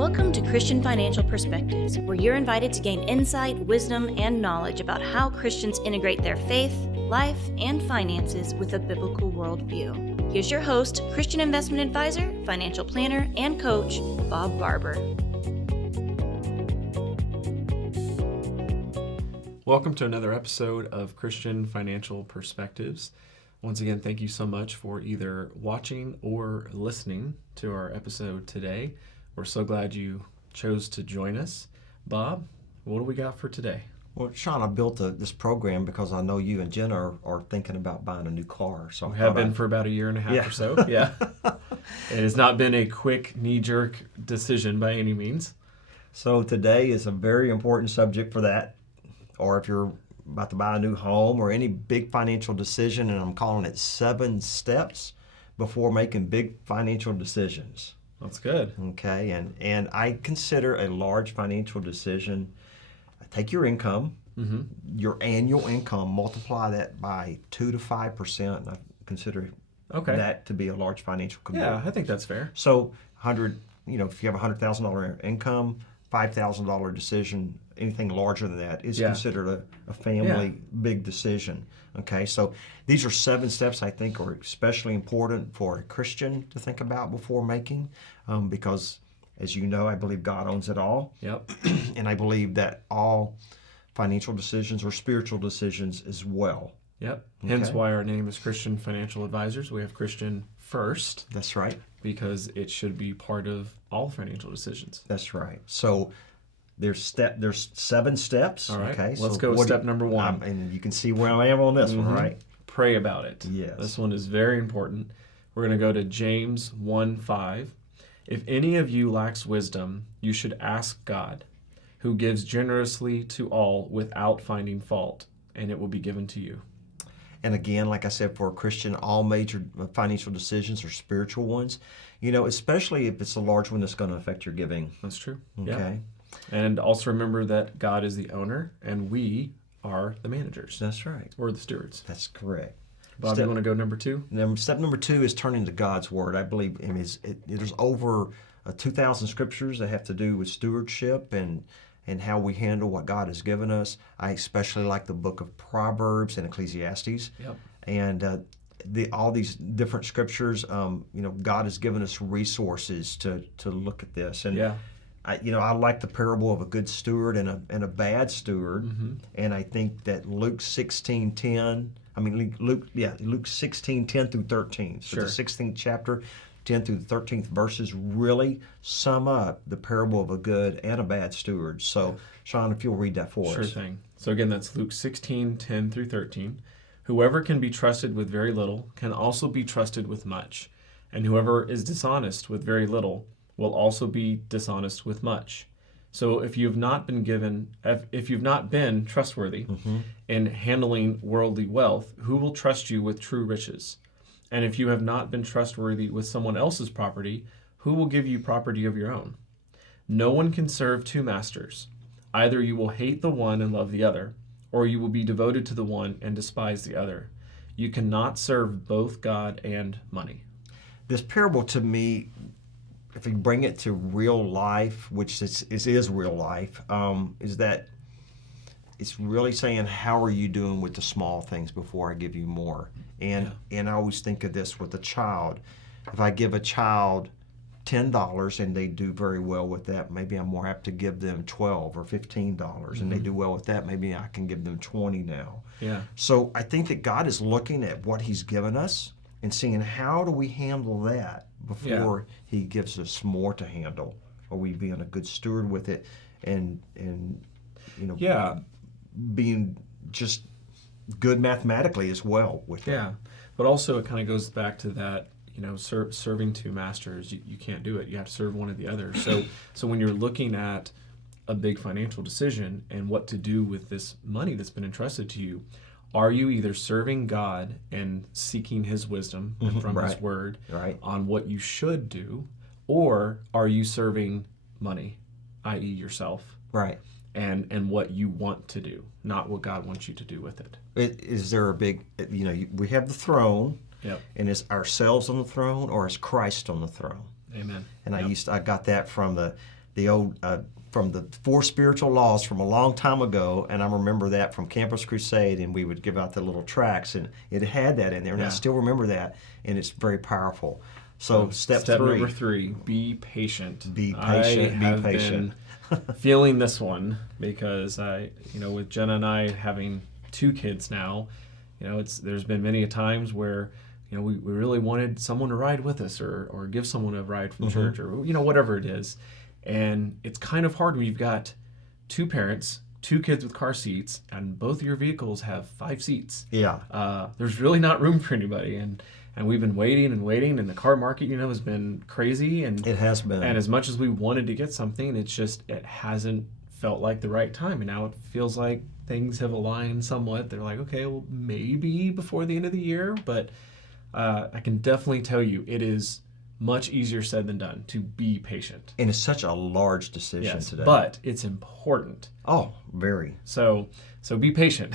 Welcome to Christian Financial Perspectives, where you're invited to gain insight, wisdom, and knowledge about how Christians integrate their faith, life, and finances with a biblical worldview. Here's your host, Christian investment advisor, financial planner, and coach, Bob Barber. Welcome to another episode of Christian Financial Perspectives. Once again, thank you so much for either watching or listening to our episode today. We're so glad you chose to join us. Bob, what do we got for today? Well, Shawn, I built this program because I know you and Jenna are thinking about buying a new car. So We have been for about a year and a half or so. Yeah. It has not been a quick, knee-jerk decision by any means. So today is a very important subject for that. Or if you're about to buy a new home or any big financial decision, and I'm calling it 7 steps before making big financial decisions. That's good. Okay, and I consider a large financial decision, take your income, your annual income, multiply that by 2 to 5%, and I consider that to be a large financial commitment. Yeah, I think that's fair. So, if you have a $100,000 income, $5,000 decision, anything larger than that is considered a family big decision. Okay, so these are 7 steps I think are especially important for a Christian to think about before making, because as you know, I believe God owns it all. Yep. And I believe that all financial decisions are spiritual decisions as well. Yep. Hence why our name is Christian Financial Advisors. We have Christian first. That's right. Because it should be part of all financial decisions. That's right. So there's 7 steps. All right. Okay. Let's go with step number 1. And you can see where I am on this one, right? Pray about it. Yes. This one is very important. We're going to go to James 1:5. If any of you lacks wisdom, you should ask God, who gives generously to all without finding fault, and it will be given to you. And again, like I said, for a Christian, all major financial decisions are spiritual ones, especially if it's a large one that's going to affect your giving. That's true. Okay. Yeah. And also remember that God is the owner and we are the managers. That's right. We're the stewards. That's correct. Bob, you want to go number 2? Step number 2 is turning to God's Word. I believe there's over 2,000 scriptures that have to do with stewardship and how we handle what God has given us. I especially like the book of Proverbs and Ecclesiastes. Yep. And all these different scriptures, God has given us resources to look at this. And I like the parable of a good steward and a bad steward. And I think that Luke 16:10 through 13. So Sure. the 16th chapter, 10 through the 13th verses really sum up the parable of a good and a bad steward. So, Shawn, if you'll read that for us. Sure thing. So again, that's Luke 16:10 through 13. Whoever can be trusted with very little can also be trusted with much. And whoever is dishonest with very little will also be dishonest with much. So if you've not been trustworthy in handling worldly wealth, who will trust you with true riches? And if you have not been trustworthy with someone else's property, who will give you property of your own? No one can serve 2 masters. Either you will hate the one and love the other, or you will be devoted to the one and despise the other. You cannot serve both God and money. This parable to me, if you bring it to real life, which is real life, is that it's really saying, how are you doing with the small things before I give you more? And I always think of this with a child. If I give a child $10 and they do very well with that, maybe I'm more apt to give them $12 or $15, and they do well with that, maybe I can give them $20 now. Yeah. So I think that God is looking at what He's given us and seeing, how do we handle that before He gives us more to handle? Are we being a good steward with it and being just good mathematically as well with it? Yeah, but also it kind of goes back to that, serving 2 masters, you can't do it. You have to serve one or the other. So when you're looking at a big financial decision and what to do with this money that's been entrusted to you, are you either serving God and seeking His wisdom from His Word on what you should do, or are you serving money, i.e. yourself? Right. And what you want to do, not what God wants you to do with it. Is there a big, we have the throne, and is ourselves on the throne or is Christ on the throne? Amen. And I got that from the the old from the 4 spiritual laws from a long time ago, and I remember that from Campus Crusade, and we would give out the little tracts, and it had that in there, and I still remember that, and it's very powerful. So step 3. Number 3, be patient. Be patient. I have be patient. been feeling this one because with Jenna and I having 2 kids now, there's been many a times where we really wanted someone to ride with us or give someone a ride from church or whatever it is, and it's kind of hard when you've got 2 parents, 2 kids with car seats, and both of your vehicles have 5 seats. Yeah. There's really not room for anybody, and we've been waiting, and the car market, has been crazy, and it has been. And as much as we wanted to get something, it hasn't felt like the right time, and now it feels like things have aligned somewhat. They're like, okay, well, maybe before the end of the year, but I can definitely tell you it is much easier said than done to be patient. And it's such a large decision today. But it's important. Oh, very. So be patient.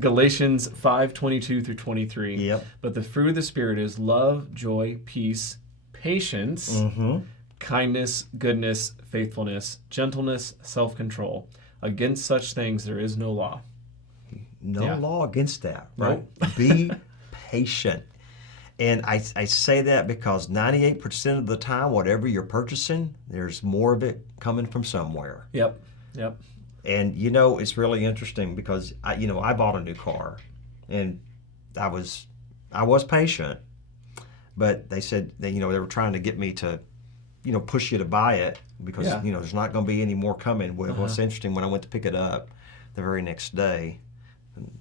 Galatians 5:22 through 23. Yep. But the fruit of the Spirit is love, joy, peace, patience, kindness, goodness, faithfulness, gentleness, self-control. Against such things there is no law. No law against that, right? Nope. Be patient. And I say that because 98% of the time, whatever you're purchasing, there's more of it coming from somewhere. Yep. And it's really interesting because I bought a new car, and I was patient, but they said they were trying to get me to push you to buy it because there's not going to be any more coming. Well, what's interesting, when I went to pick it up the very next day,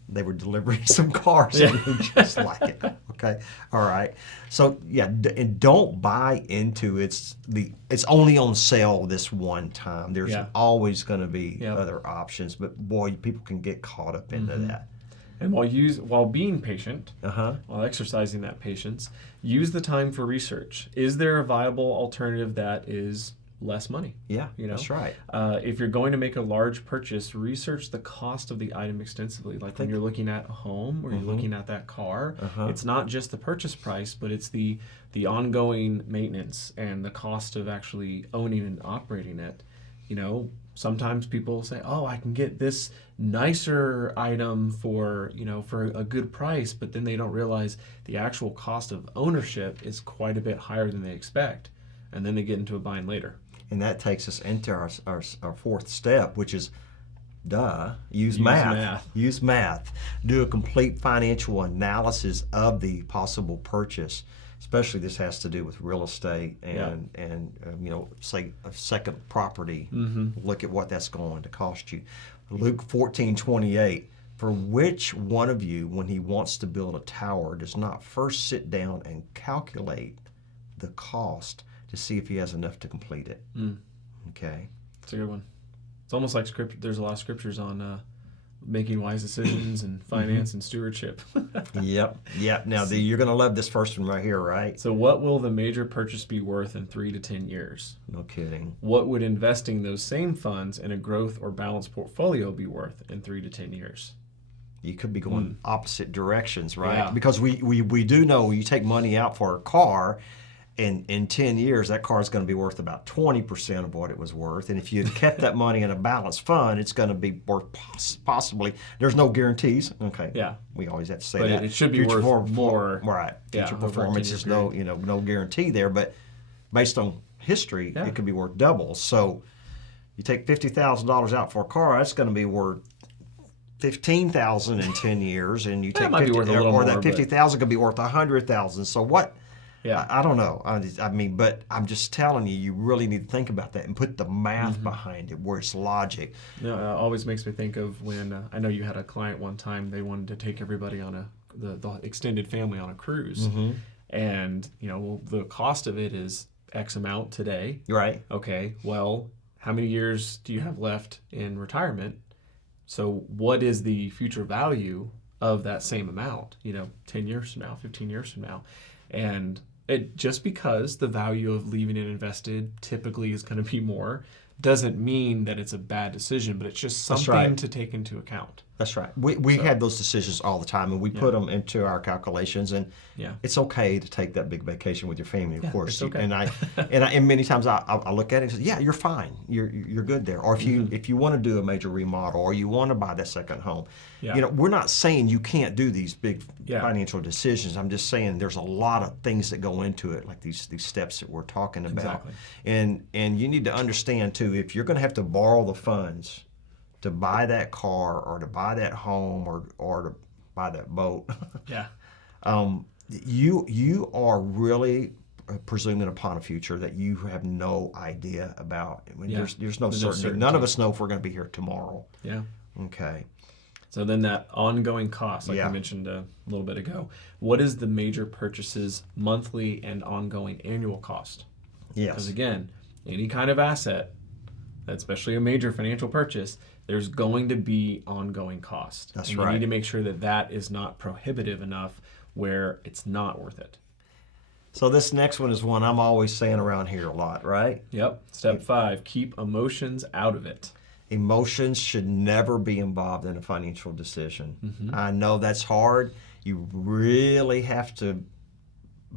they were delivering some cars and just like it. Okay, all right. So and don't buy into it's only on sale this one time. There's always going to be other options, but boy, people can get caught up into that. And while being patient, while exercising that patience, use the time for research. Is there a viable alternative that is less money? Yeah, that's right. If you're going to make a large purchase, research the cost of the item extensively. Like when you're looking at a home or you're looking at that car, it's not just the purchase price, but it's the ongoing maintenance and the cost of actually owning and operating it. Sometimes people say, "Oh, I can get this nicer item for a good price," but then they don't realize the actual cost of ownership is quite a bit higher than they expect, and then they get into a bind later. And that takes us into our 4th step, which is, use math. Use math. Do a complete financial analysis of the possible purchase. Especially this has to do with real estate and say a second property. Look at what that's going to cost you. Luke 14:28. For which one of you, when he wants to build a tower, does not first sit down and calculate the cost to see if he has enough to complete it? Okay. It's a good one. It's almost like scripture. There's a lot of scriptures on making wise decisions and finance and stewardship. Yep. Now, you're going to love this first one right here, right? So what will the major purchase be worth in 3 to 10 years? No kidding. What would investing those same funds in a growth or balanced portfolio be worth in 3 to 10 years? You could be going opposite directions, right? Yeah. Because we do know you take money out for a car, and in 10 years, that car is going to be worth about 20% of what it was worth. And if you had kept that money in a balanced fund, it's going to be worth possibly, there's no guarantees. Okay. Yeah. We always have to say but that. It should be worth more. Right. Future performance is no guarantee there. But based on history, it could be worth double. So you take $50,000 out for a car, that's going to be worth $15,000 in 10 years, and you take might be worth a little or more, that $50,000 could be worth $100,000. So what? Yeah, I don't know. But I'm just telling you, you really need to think about that and put the math behind it, where it's logic. It always makes me think of when I know you had a client one time. They wanted to take everybody on the extended family on a cruise, and the cost of it is X amount today. Right. Okay. Well, how many years do you have left in retirement? So what is the future value of that same amount? 10 years from now, 15 years from now, and it just because the value of leaving it invested typically is going to be more doesn't mean that it's a bad decision, but it's just something to take into account. That's right. We have those decisions all the time, and we put them into our calculations. And it's okay to take that big vacation with your family, of course. It's okay. And many times I look at it and say, yeah, you're fine. You're good there. Or if you want to do a major remodel, or you want to buy that second home, we're not saying you can't do these big financial decisions. I'm just saying there's a lot of things that go into it, like these steps that we're talking about. Exactly. And you need to understand too, if you're going to have to borrow the funds to buy that car, or to buy that home, or to buy that boat, you are really presuming upon a future that you have no idea about. I mean, there's no certainty. None of us know if we're going to be here tomorrow. Yeah. Okay. So then that ongoing cost, like I mentioned a little bit ago, what is the major purchases monthly and ongoing annual cost? Yes. Because again, any kind of asset, especially a major financial purchase, there's going to be ongoing cost. That's and right. You need to make sure that that is not prohibitive enough where it's not worth it. So this next one is one I'm always saying around here a lot, right? Yep. Step 5, keep emotions out of it. Emotions should never be involved in a financial decision. I know that's hard. You really have to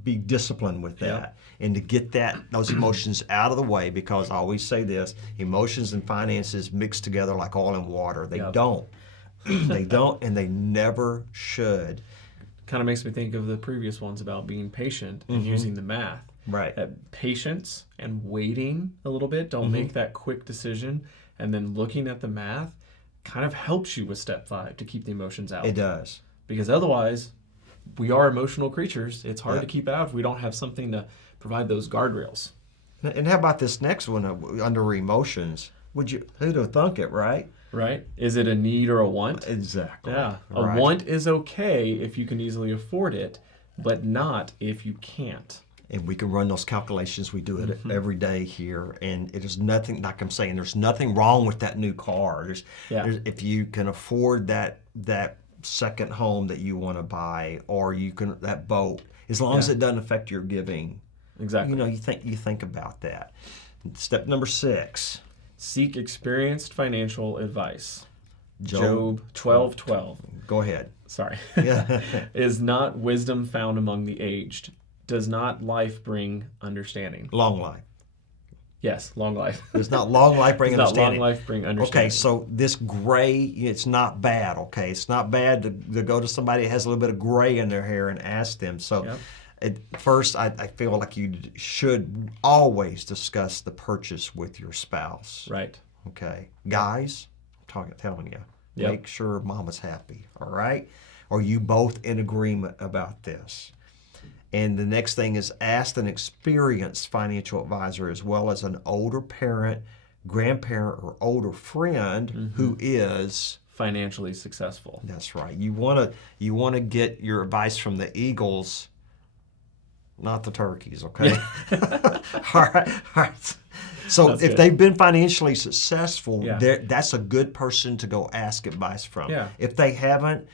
be disciplined with that, and to get those emotions out of the way, because I always say this: emotions and finances mix together like oil and water. They don't. They don't, and they never should. Kind of makes me think of the previous ones about being patient and using the math. Right. That patience and waiting a little bit, don't make that quick decision, and then looking at the math kind of helps you with step 5 to keep the emotions out. It does. Because otherwise, we are emotional creatures. It's hard to keep out if we don't have something to provide those guardrails. And how about this next one under emotions? Who'd have thunk it, right? Right? Is it a need or a want? Exactly. Yeah. Right. A want is okay if you can easily afford it, but not if you can't. And we can run those calculations. We do it every day here, and it is nothing. Like I'm saying, there's nothing wrong with that new car. There's if you can afford that second home that you want to buy, or you can that boat, as long as it doesn't affect your giving. Exactly. You think about that. Step number 6. Seek experienced financial advice. Job 12:12. Go ahead. Sorry. Yeah. Is not wisdom found among the aged? Does not life bring understanding? Long life. Yes, long life. Does not long life bring understanding? Does not long life bring understanding? Okay, so this gray, it's not bad, okay? It's not bad to go to somebody that has a little bit of gray in their hair and ask them. So at first, I feel like you should always discuss the purchase with your spouse. Right. Okay. Guys, I'm telling you, make sure mama's happy, all right? Are you both in agreement about this? And the next thing is ask an experienced financial advisor, as well as an older parent, grandparent, or older friend who is financially successful. That's right. You want to get your advice from the eagles, not the turkeys. Okay. All right. So That's if good. they've been financially successful, that's a good person to go ask advice from. Yeah. If they haven't,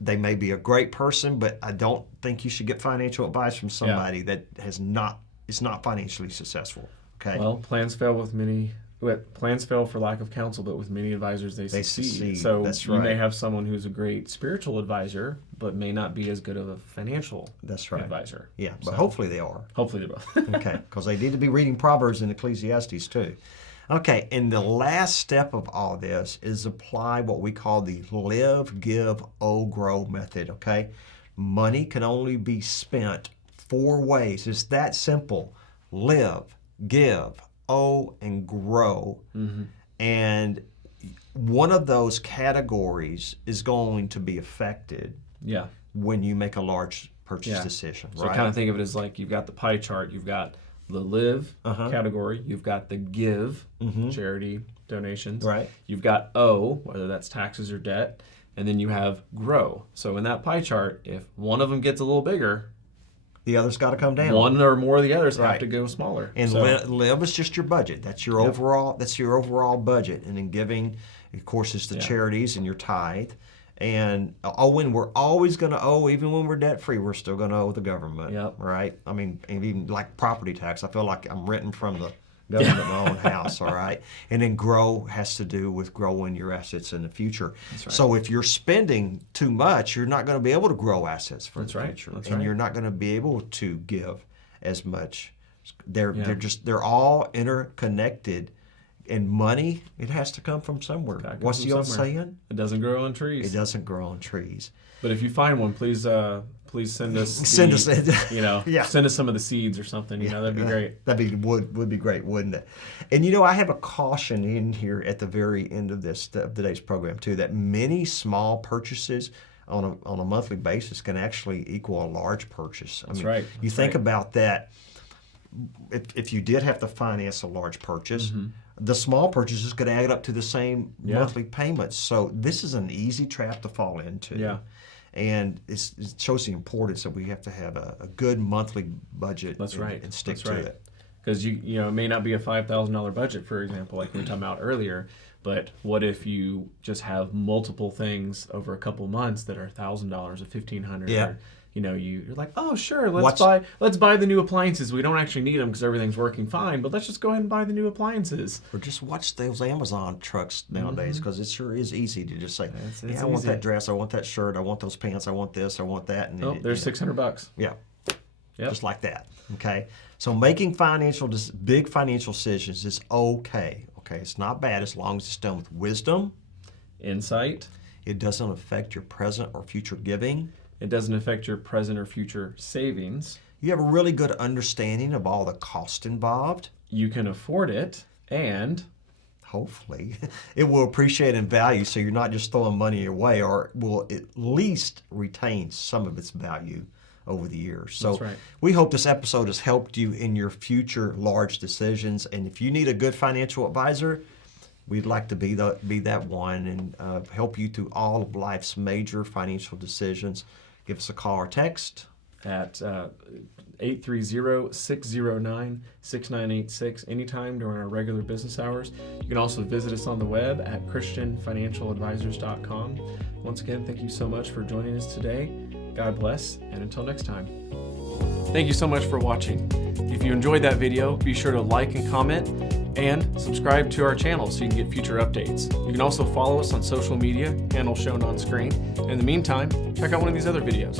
they may be a great person, but I don't think you should get financial advice from somebody that is not financially successful. Okay. Well, plans fail for lack of counsel, but with many advisors they succeed. So that's you right. may have someone who's a great spiritual advisor, but may not be as good of a financial advisor. Yeah, but hopefully they are. Hopefully they're both. Okay, because they need to be reading Proverbs and Ecclesiastes too. Okay, and the last step of all this is apply what we call the live, give, owe, grow method, okay? Money can only be spent 4 ways. It's that simple. Live, give, owe, and grow. And one of those categories is going to be affected when you make a large purchase decision, So right? kind of think of it as like you've got the pie chart, you've got the live category, you've got the give, charity, donations. Right. You've got owe, whether that's taxes or debt, and then you have grow. So in that pie chart, if one of them gets a little bigger, the other's got to come down. one or more of the others have to go smaller. And live is just your budget. That's your overall. That's your overall budget. And then giving, of course, is the charities and your tithe. And when we're always going to owe, even when we're debt free, we're still going to owe the government. Right? I mean, and even like property tax. I feel like I'm renting from government my own house, all right? And then grow has to do with growing your assets in the future. That's right. So if you're spending too much, you're not going to be able to grow assets for the future. That's and right. you're not going to be able to give as much. They're all interconnected. And money, it has to come from somewhere. What's the old saying? It doesn't grow on trees. It doesn't grow on trees. But if you find one, please send us Send us some of the seeds or something. That'd be great. Would be great, wouldn't it? And I have a caution in here at the very end of today's program too, that many small purchases on a monthly basis can actually equal a large purchase. That's right. You think about that. If you did have to finance a large purchase, the small purchases could add up to the same monthly payments. So this is an easy trap to fall into. Yeah. And it shows the importance that we have to have a good monthly budget. That's right. And stick to it. Because it may not be a $5,000 budget, for example, like we were talking about earlier. But what if you just have multiple things over a couple months that are $1,000 or $1,500? Yeah. You're like, oh sure, let's buy the new appliances. We don't actually need them because everything's working fine, but let's just go ahead and buy the new appliances. Or just watch those Amazon trucks nowadays, because it sure is easy to just say, I want that dress, I want that shirt, I want those pants, I want this, I want that. And there's $600. Yeah. Yep. Just like that. Okay. So making big financial decisions is okay. Okay. It's not bad as long as it's done with wisdom, insight. It doesn't affect your present or future giving. It doesn't affect your present or future savings. You have a really good understanding of all the cost involved. You can afford it, and hopefully it will appreciate in value, so you're not just throwing money away, or will at least retain some of its value over the years. So That's right. We hope this episode has helped you in your future large decisions. And if you need a good financial advisor, we'd like to be that one and help you through all of life's major financial decisions. Give us a call or text at 830-609-6986 anytime during our regular business hours. You can also visit us on the web at christianfinancialadvisors.com. Once again, thank you so much for joining us today. God bless, and until next time. Thank you so much for watching. If you enjoyed that video, be sure to like and comment and subscribe to our channel so you can get future updates. You can also follow us on social media, handle shown on screen. In the meantime, check out one of these other videos.